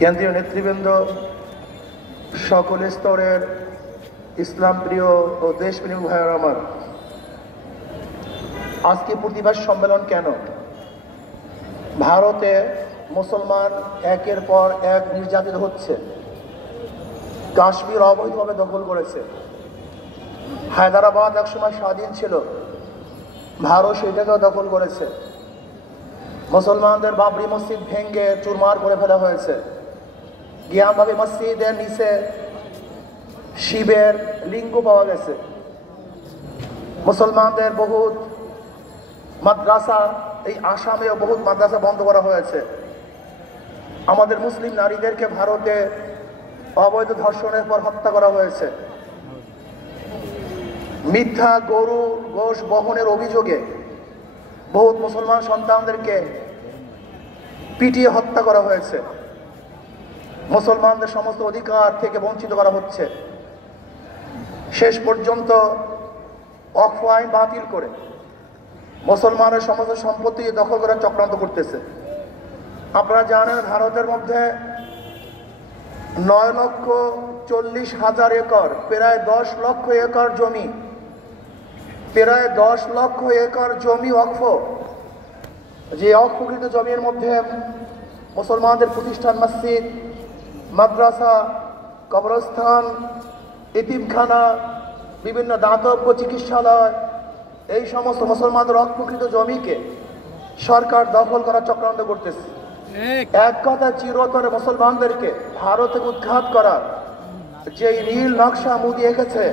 কেন্দ্রীয় নেতৃবৃন্দ, সকল স্তরের ইসলাম প্রিয় ও দেশপ্রেমী ভাইয়েরা আমার, আজকে প্রতিবাদ সম্মেলন কেন? ভারতে মুসলমান একের পর এক নির্যাতিত হচ্ছে। কাশ্মীর অবৈধভাবে দখল করেছে। হায়দ্রাবাদ একসময় স্বাধীন ছিল, ভারত সেটাকেও দখল করেছে। মুসলমানদের বাবরি মসজিদ ভেঙে চুরমার করে ফেলা হয়েছে। জ্ঞানভাবে মসজিদের নিচে শিবের লিঙ্গ পাওয়া গেছে। মুসলমানদের বহুত মাদ্রাসা, এই আসামেও বহুত মাদ্রাসা বন্ধ করা হয়েছে। আমাদের মুসলিম নারীদেরকে ভারতে অবৈধ ধর্ষণের পর হত্যা করা হয়েছে। মিথ্যা গরু গোশ বহনের অভিযোগে বহুত মুসলমান সন্তানদেরকে পিটিয়ে হত্যা করা হয়েছে। মুসলমানদের সমস্ত অধিকার থেকে বঞ্চিত করা হচ্ছে। শেষ পর্যন্ত ওয়াকফ আইন বাতিল করে মুসলমানের সমস্ত সম্পত্তি দখল করার চক্রান্ত করতেছে। আপনারা জানেন, ভারতের মধ্যে 9,40,000 একর, প্রায় 10 লক্ষ একর জমি, প্রায় 10 লক্ষ একর জমি ওয়াকফ। যে ওয়াকফকৃত জমির মধ্যে মুসলমানদের প্রতিষ্ঠান, মসজিদ, মাদ্রাসা, কবরস্থান, এতিমখানা, বিভিন্ন দাতব্য চিকিৎসালয়, এই সমস্ত মুসলমানদের ওয়াকফকৃত জমিকে সরকার দখল করার চক্রান্ত করতেছে। এক কথা, চিরতরে মুসলমানদেরকে ভারত থেকে উৎখাত করার যে নীল নকশা মোদি এঁকেছে,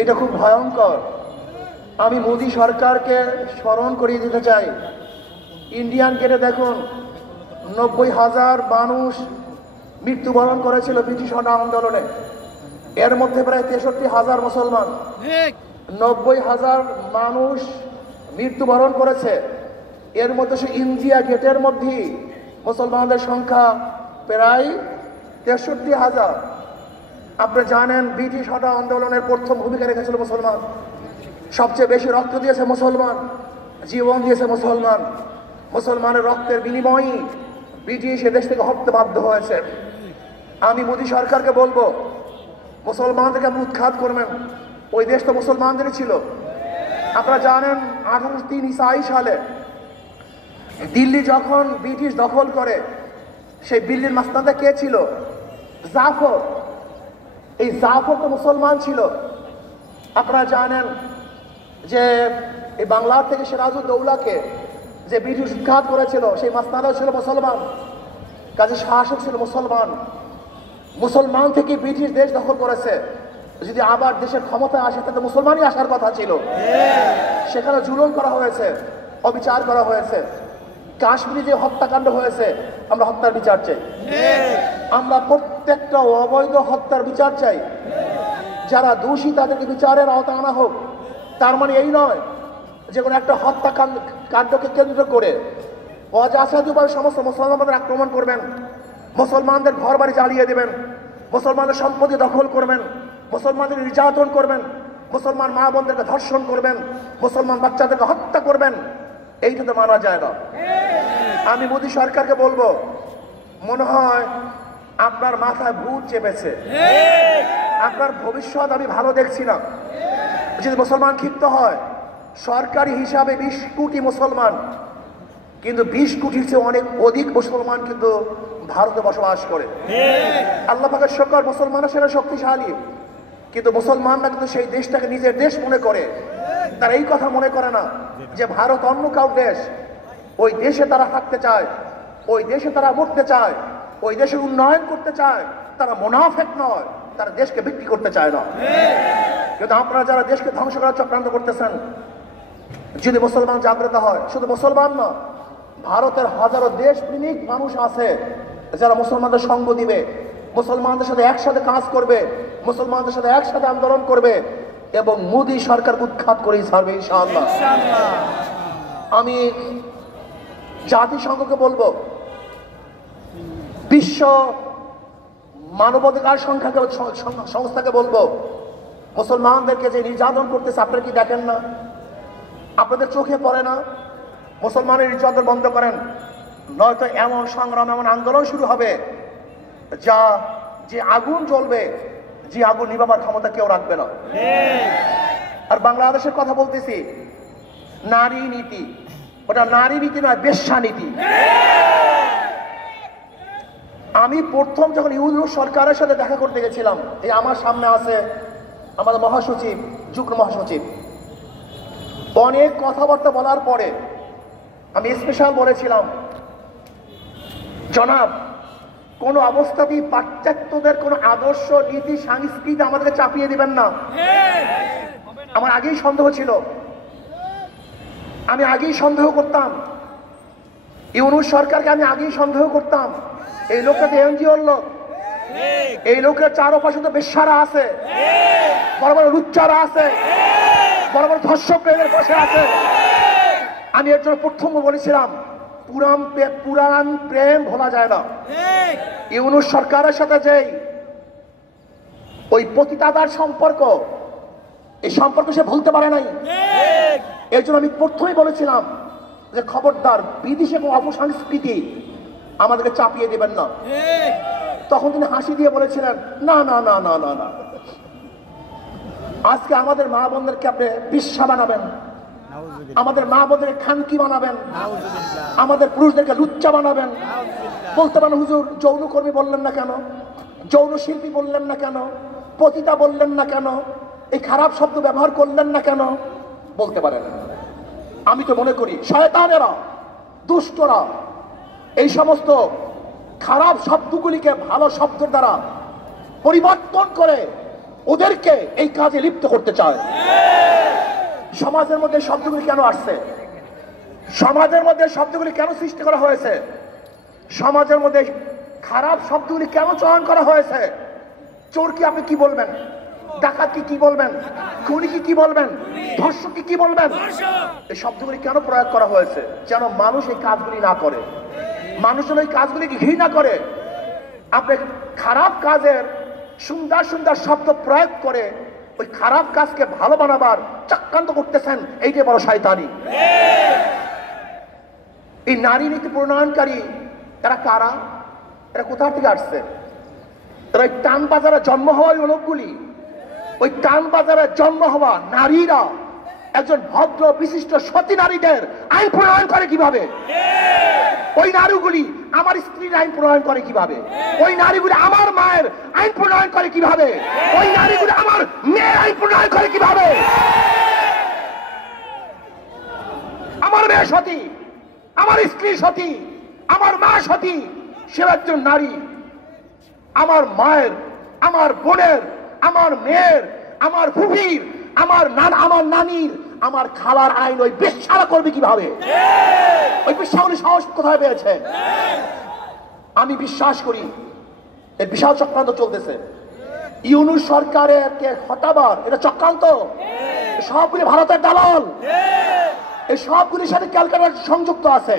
এটা খুব ভয়ঙ্কর। আমি মোদি সরকারকে স্মরণ করিয়ে দিতে চাই, ইন্ডিয়ান গেটে দেখুন 90,000 মানুষ মৃত্যুবরণ করেছিল ব্রিটিশ আন্দোলনে। এর মধ্যে প্রায় 63,000 মুসলমান। 90,000 মানুষ মৃত্যুবরণ করেছে। এর মধ্যে সে ইন্ডিয়া গেটের মধ্যেই মুসলমানদের সংখ্যা প্রায় 63,000। আপনি জানেন, ব্রিটিশ আন্দোলনের প্রথম ভূমিকা রেখেছিল মুসলমান। সবচেয়ে বেশি রক্ত দিয়েছে মুসলমান, জীবন দিয়েছে মুসলমান। মুসলমানের রক্তের বিনিময়ই ব্রিটিশ এদেশ থেকে হটতে বাধ্য হয়েছে। আমি মোদী সরকারকে বলবো, মুসলমানদেরকে আপনি উৎখাত করবেন। ওই দেশ তো মুসলমানদেরই ছিল। আপনারা জানেন, 1803 সালে দিল্লি যখন ব্রিটিশ দখল করে, সেই দিল্লির মাস্তানটা কে ছিল? জাফর। এই জাফর তো মুসলমান ছিল। আপনারা জানেন যে এই বাংলার থেকে সিরাজউদ্দৌলাকে যে ব্রিটিশ উৎখাত করেছিল, সেই মাস্তানও ছিল মুসলমান, কাজে শাসক ছিল মুসলমান। মুসলমান থেকে ব্রিটিশ দেশ দখল করেছে। যদি আবার দেশের ক্ষমতা আসে, তাতে মুসলমানই আসার কথা ছিল। সেখানে জুলুম করা হয়েছে, অবিচার করা হয়েছে। কাশ্মীরে যে হত্যাকাণ্ড হয়েছে, আমরা হত্যার বিচার চাই। আমরা প্রত্যেকটা অবৈধ হত্যার বিচার চাই। যারা দোষী তাদেরকে বিচারের আওতায় আনা হোক। তার মানে এই নয় যে কোনো একটা হত্যাকাণ্ডকে কেন্দ্র করে অযাচারভাবে সমস্ত মুসলমানদের আক্রমণ করবেন, মুসলমানদের ঘর বাড়ি জ্বালিয়ে দেবেন, মুসলমানদের সম্পত্তি দখল করবেন, মুসলমানদের নির্যাতন করবেন, মুসলমান মা বোনদেরকে ধর্ষণ করবেন, মুসলমান বাচ্চাদেরকে হত্যা করবেন। এইটা তো মানা যায় না। আমি মোদী সরকারকে বলবো, মনে হয় আপনার মাথায় ভূত চেপেছে। আপনার ভবিষ্যৎ আমি ভালো দেখছি না। যদি মুসলমান ক্ষিপ্ত হয়, সরকারি হিসাবে 20 কোটি মুসলমান, কিন্তু 20 কোটির চেয়ে অনেক অধিক মুসলমান কিন্তু ভারতে বসবাস করে। আল্লাহ পাকের শুকর, মুসলমানরা সেটা শক্তিশালী, কিন্তু মুসলমানরা কিন্তু সেই দেশটাকে নিজের দেশ মনে করে। তারা এই কথা মনে করে না যে ভারত অন্য কারো দেশ। ওই দেশে তারা থাকতে চায়, ওই দেশে তারা মরতে চায়, ওই দেশের উন্নয়ন করতে চায়। তারা মুনাফিক নয়, তারা দেশকে বিক্রি করতে চায় না। কিন্তু আপনারা যারা দেশকে ধ্বংস করার চক্রান্ত করতেছেন, যদি মুসলমান জাগ্রত হয়, শুধু মুসলমান না, ভারতের হাজারো দেশপ্রেমিক মানুষ আছে যারা মুসলমানদের সঙ্গ দিবে, মুসলমানদের সাথে একসাথে কাজ করবে, মুসলমানদের সাথে একসাথে আন্দোলন করবে এবং মোদী সরকার উৎখাত করেই ছাড়বে ইনশাআল্লাহ। আমি জাতিসংঘকে বলবো, বিশ্ব মানবাধিকার সংস্থাকে বলবো, মুসলমানদেরকে যে নির্যাতন করতেছে আপনারা কি দেখেন না? আপনাদের চোখে পড়ে না? মুসলমানের নির্যাতন বন্ধ করেন, নয়তো এমন সংগ্রাম, এমন আন্দোলন শুরু হবে যা যে আগুন জ্বলবে, যে আগুন নিভাবার ক্ষমতা কেউ রাখবে না। আর বাংলাদেশের কথা বলতেছি, নারী নীতি, ওটা নারী নীতি নয়, বেশ্যা নীতি। আমি প্রথম যখন ইউনূস সরকারের সাথে দেখা করতে গেছিলাম, এই আমার সামনে আছে আমাদের মহাসচিব, যুগ্ম মহাসচিব, অনেক কথাবার্তা বলার পরে আমি স্পেশাল বলেছিলাম, জনাব কোন অবস্থাতেই পাশ্চাত্যদের কোন আদর্শ নীতি সংস্কৃতি আমাদেরকে চাপিয়ে দিবেন না। আমার আগেই সন্দেহ ছিল, আমি আগেই সন্দেহ করতাম, ইউনূস সরকারকে আমি আগেই সন্দেহ করতাম। এই লোকটা তো এনজিওর লোক, এই লোকের চারপাশে তো বেশ্যারা আছে, বড় বড় লুচ্চারা আছে, বড় বড় ধর্ষক এদের পাশে আছে। আমি এর জন্য প্রথম বলেছিলাম, পুরাণ প্রেম ভোলা যায় না। ইউনূস সরকারের সাথে যেই ওই পতিতাদার সম্পর্ক, এই সম্পর্ক সে ভুলতে পারে নাই। এর জন্য আমি প্রথমেই বলেছিলাম যে খবরদার বিদেশি এবং অপসংস্কৃতি আমাদেরকে চাপিয়ে দেবেন না। তখন তিনি হাসি দিয়ে বলেছিলেন, না না না না না না, আজকে আমাদের মা বোনদেরকে আপনি বিশ্বা বানাবেন, আমাদের মা বোনদেরকে খানকি বানাবেন, আমাদের পুরুষদেরকে লুচ্চা বানাবেন। বলতে পারেন হুজুর যৌনকর্মী বললেন না কেন, যৌন শিল্পী বললেন না কেন, পতিতা বললেন না কেন, এই খারাপ শব্দ ব্যবহার করলেন না কেন? বলতে পারেন। আমি তো মনে করি শয়তানেরা, দুষ্টরা এই সমস্ত খারাপ শব্দগুলিকে ভালো শব্দের দ্বারা পরিবর্তন করে ওদেরকে এই কাজে লিপ্ত করতে চায়। সমাজের মধ্যে শব্দগুলি কেন আসছে? সমাজের মধ্যে শব্দগুলি কেন সৃষ্টি করা হয়েছে? সমাজের মধ্যে খারাপ শব্দগুলি কেন চয়ন করা হয়েছে? চোর কি আপনি কি বলবেন? ডাকাত কি বলবেন? খুনি কি বলবেন? ধর্ষক কি বলবেন? এই শব্দগুলি কেন প্রয়োগ করা হয়েছে? যেন মানুষ এই কাজগুলি না করে, মানুষ যেন এই কাজগুলিকে ঘৃণা করে। আপনি খারাপ কাজের সুন্দর সুন্দর শব্দ প্রয়োগ করে ওই খারাপ কাজকে ভালো বানাবার চক্রান্ত করতেছেন, এইটাই বড় শয়তানি। এই নারী নীতি প্রণয়নকারী এরা কারা? এরা কোথা থেকে আসছে? এরা ওই টান বাজারে জন্ম হওয়া ওই লোকগুলি, ওই টান বাজারে জন্ম হওয়া নারীরা একজন ভদ্র বিশিষ্ট সতী নারীদের আইন প্রণয়ন করে কিভাবে? ওই নারীগুলি আমার স্ত্রীর আইন প্রণয়ন করে কিভাবে? ওই নারীগুলি আমার মায়ের আইন প্রণয়ন করে কিভাবে? ওই নারীগুলি আমার মেয়ের আইন প্রণয়ন করে কিভাবে? আমার মেয়ে সতী, আমার স্ত্রী সতী, আমার মা সতী, সে একজন নারী। আমার মায়ের, আমার বোনের, আমার মেয়ের, আমার ফুফির, আমার নানির, আমার খালার আইন ওই বেশ্যারা করবে কিভাবে? ওই বেশ্যাগুলি সাহস কোথায় পেয়েছে? আমি বিশ্বাস করি এই বিশাল চক্রান্ত চলতেছে। ইউনূস সরকারের কে হটাবার এটা চক্রান্ত। সবগুলি ভারতের দালাল, এই সবগুলির সাথে ক্যালকাটা সংযুক্ত আছে,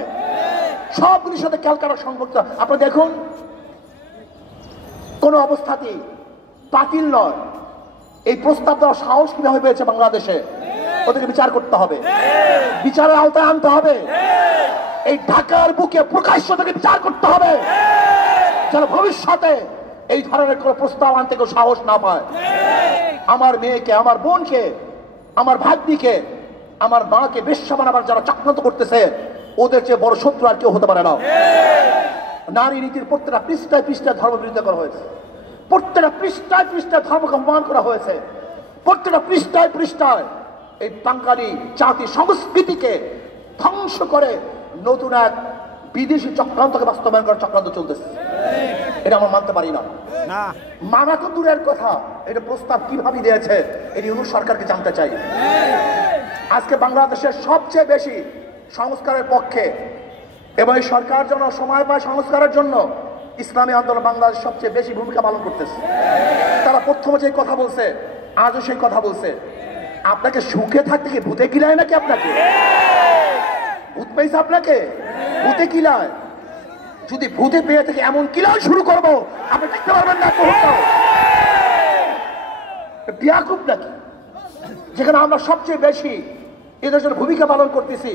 সবগুলির সাথে ক্যালকাটা সংযুক্ত। আপনারা দেখুন, কোন অবস্থাতেই বাতিল নয়। এই প্রস্তাব দেওয়ার সাহস কিভাবে পেয়েছে বাংলাদেশে? ওদেরকে বিচার করতে হবে, বিচারের আওতায় আনতে হবে। এই ঢাকার বুকে প্রকাশ্য থেকে বিচার করতে হবে, যেন ভবিষ্যতে এই ধরনের কোন প্রস্তাব আনতে কেউ সাহস না পায়। আমার মেয়েকে, আমার বোনকে, আমার ভাগ্নিকে, আমার মাকে বেশ্যা বানাবার যারা চক্রান্ত করতেছে, ওদের চেয়ে বড় শত্রু আর কেউ হতে পারে না। নারী নীতির প্রত্যেকটা পৃষ্ঠায় পৃষ্ঠায় ধর্ম বিরোধিতা করা হয়েছে, প্রত্যেকটা পৃষ্ঠায় পৃষ্ঠায় ধর্মকে অপমান করা হয়েছে, প্রত্যেকটা পৃষ্ঠায় পৃষ্ঠায় এই বাঙালি জাতি সংস্কৃতিকে ধ্বংস করে নতুন এক বিদেশি চক্রান্তকে বাস্তবায়ন করার চক্রান্ত চলতেছে। এটা আমরা মানতে পারি না। মানা তো দূরের কথা, এটা প্রস্তাব কিভাবে দিয়েছে এই ইউনূস সরকারকে জানতে চাই। আজকে বাংলাদেশের সবচেয়ে বেশি সংস্কারের পক্ষে এবং এই সরকার যেন সময় পায় সংস্কারের জন্য, ইসলামী আন্দোলন বাংলাদেশ সবচেয়ে বেশি ভূমিকা পালন করতেছে। তারা প্রথমে যে কথা বলছে, আজও সেই কথা বলছে। আপনাকে সুখে থাকতে কি ভূতে কিলায় নাকি? আপনাকে ভূত পেয়েছে? আপনাকে ভূতে কিলায়? যদি ভূতে পেয়ে থেকে এমন কিলায় শুরু করবো, আপনি দেখতে পারবেন না। বিয়াকুব নাকি, যেখানে আমরা সবচেয়ে বেশি এদের জন্য ভূমিকা পালন করতেছি,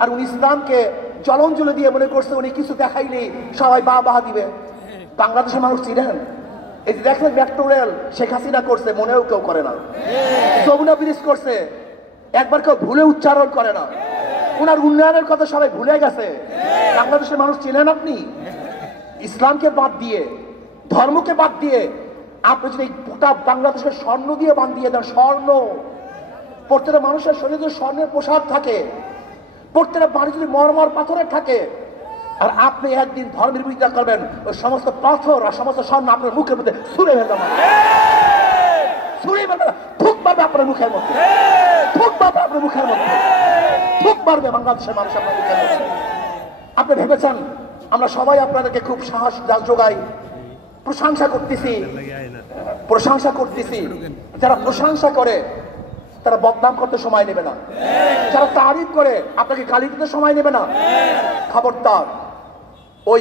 আর উনি ইসলামকে জলঞ্জলি দিয়ে মনে করছে উনি কিছু দেখাইলেই সবাই বাহবা দিবে। বাংলাদেশের মানুষ চিনেন? এই যে দেখেন মেট্রো রেল শেখ হাসিনা করছে, মনেও কেউ করে না। যমুনা ব্রিজ করছে, একবার কেউ ভুলে উচ্চারণ করে না। ওনার উন্নয়নের কথা সবাই ভুলে গেছে। বাংলাদেশের মানুষ চিনেন আপনি? ইসলামকে বাদ দিয়ে, ধর্মকে বাদ দিয়ে আপনি যদি গোটা বাংলাদেশের স্বর্ণ দিয়ে বাঁধিয়ে দেন, স্বর্ণ, প্রত্যেকটা মানুষের শরীরে যদি স্বর্ণের পোশাক থাকে, প্রত্যেকটা বাড়ি যদি মরমর পাথরের থাকে, আর আপনি একদিন ধর্মের বিরোধিতা করবেন, ওই সমস্ত পাথর আর সমস্ত স্বর্ণ আপনার মুখের মধ্যে ছুঁড়ে ফেলবে, ছুঁড়ে ফেলবে, থুক মারবে আপনার মুখের মধ্যে, থুক মারবে আপনার মুখের মধ্যে, থুক মারবে বাংলাদেশের মানুষ আপনার মুখের মধ্যে। আপনি ভেবেছেন আমরা সবাই আপনাদেরকে খুব সাহস যোগাই, প্রশংসা করতেছি। যারা প্রশংসা করে তারা বদনাম করতে সময় নেবে না, যারা তারিফ করে আপনাকে গালি দিতে সময় নেবে না। খবরদার, ওই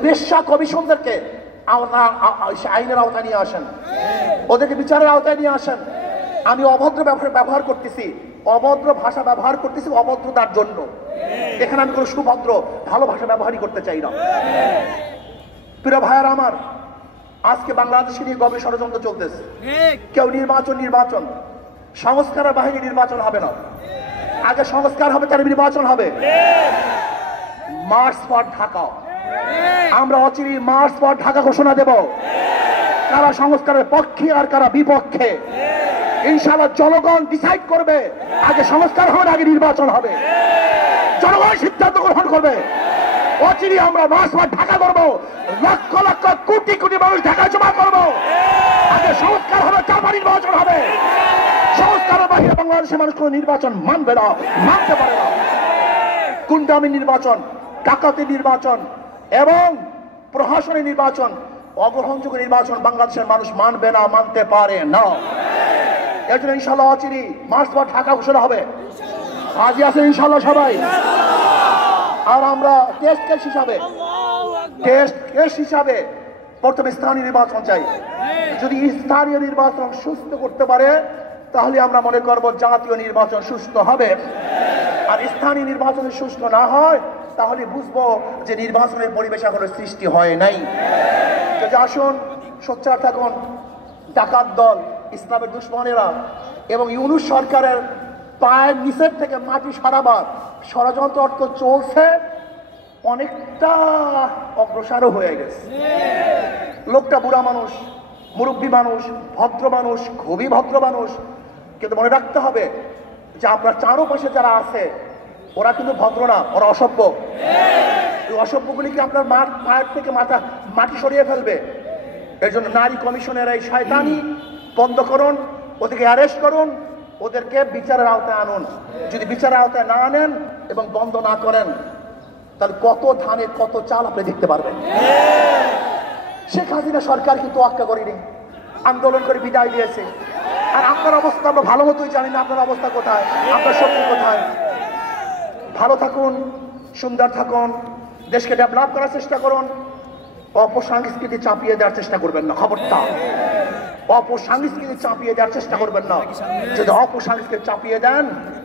বেশ্যা কমিশনদেরকে আইনের আওতায় নিয়ে আসেন, ওদেরকে বিচারের আওতায় নিয়ে আসেন। আমি অভদ্র ব্যবহার করতেছি, অভদ্র ভাষা ব্যবহার করতেছি অভদ্রতার জন্য। এখানে আমি কোনো সুভদ্র ভালো ভাষা ব্যবহারই করতে চাই না। প্রিয় ভাইয়ার আমার, আজকে বাংলাদেশে নিয়ে গভীর ষড়যন্ত্র চলতেছে। কেউ নির্বাচন সংস্কারের বাহিনী নির্বাচন হবে না, আগে সংস্কার হবে তার নির্বাচন হবে। মার্চ ফর ঢাকা, আমরা অচিরেই মার্চ ফর ঢাকা ঘোষণা দেব। কারা সংস্কারের পক্ষে আর কারা বিপক্ষে ইনশাআল্লাহ জনগণ ডিসাইড করবে। আগে সংস্কার হবে, আগে নির্বাচন হবে, জনগণ সিদ্ধান্ত গ্রহণ করবে। অচিরেই আমরা মার্চ ফর ঢাকা করব, লক্ষ লক্ষ কোটি কোটি মানুষ ঢাকা জমা করব। আগে সংস্কার হবে, তারপর নির্বাচন হবে। সংস্কারের বাইরে বাংলাদেশের মানুষ কোনো নির্বাচন মানবে না, মানতে পারে না। গুন্ডামি নির্বাচন, ডাকাতি নির্বাচন এবং প্রশাসনের নির্বাচন, অগ্রহণযোগ্য নির্বাচন বাংলাদেশের মানুষ মানবে না, মানতে পারে না। এর জন্য ইনশাআল্লাহ অচিরেই মার্চ ফর ঢাকা ঘোষণা হবে। রাজি আছেন ইনশাআল্লাহ সবাই? আর আমরা টেস্ট কেস হিসাবে প্রথমে স্থানীয় নির্বাচন চাই। যদি স্থানীয় নির্বাচন সুস্থ করতে পারে তাহলে আমরা মনে করব জাতীয় নির্বাচন সুস্থ হবে। আর স্থানীয় নির্বাচন সুস্থ না হয় তাহলে বুঝবো যে নির্বাচনের পরিবেশ এখনো সৃষ্টি হয় নাই। আসুন সোচ্চার থাকুন। ডাকাত দল, ইসলামের দুশ্মনেরা এবং ইউনূস সরকারের পায়ের নিচের থেকে মাটি সরাবার ষড়যন্ত্র অর্থ চলছে, অনেকটা অগ্রসরও হয়ে গেছে। লোকটা বুড়া মানুষ, মুরব্বী মানুষ, ভদ্র মানুষ, খুবই ভদ্র মানুষ। কিন্তু মনে রাখতে হবে যে আপনার চারপাশে যারা আছে ওরা কিন্তু ভদ্র না, ওরা অসভ্য। এই অসভ্যগুলিকে আপনার পায়ের থেকে মাটি সরিয়ে ফেলবে। এর জন্য নারী কমিশনের এই শয়তানি বন্ধ করুন, ওদেরকে অ্যারেস্ট করুন, ওদেরকে বিচারের আওতায় আনুন। যদি বিচারের আওতায় না আনেন এবং বন্ধ না করেন তাহলে কত ধানে কত চাল আপনি দেখতে পারবেন। শেখ হাসিনা সরকার কিন্তু তোয়াক্কা করেনি, আন্দোলন করে বিদায় দিয়েছে। আর আপনার অবস্থা আমরা ভালো মতোই জানি না, আপনার অবস্থা কোথায়, আপনার শক্তি কোথায়। ভালো থাকুন, সুন্দর থাকুন, দেশকে ডেভেলপ করার চেষ্টা করুন। অপসংস্কৃতি চাপিয়ে দেওয়ার চেষ্টা করবেন না, খবরদার। অপসংস্কৃতি চাপিয়ে দেওয়ার চেষ্টা করবেন না। যদি অপসংস্কৃতি চাপিয়ে দেন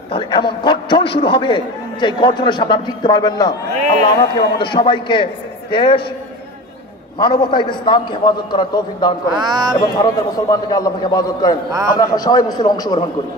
তাহলে এমন গর্জন শুরু হবে যে এই গর্জনের সাথে আপনি টিকতে পারবেন না। আল্লাহ আমাকে আমাদের সবাইকে দেশ, মানবতা, ইসলামকে হেফাজত করার তৌফিক দান করেন এবং ভারতের মুসলমানদেরকে আল্লাহ হেফাজত করেন। আমরা সবাই মুসলিম অংশগ্রহণ করি।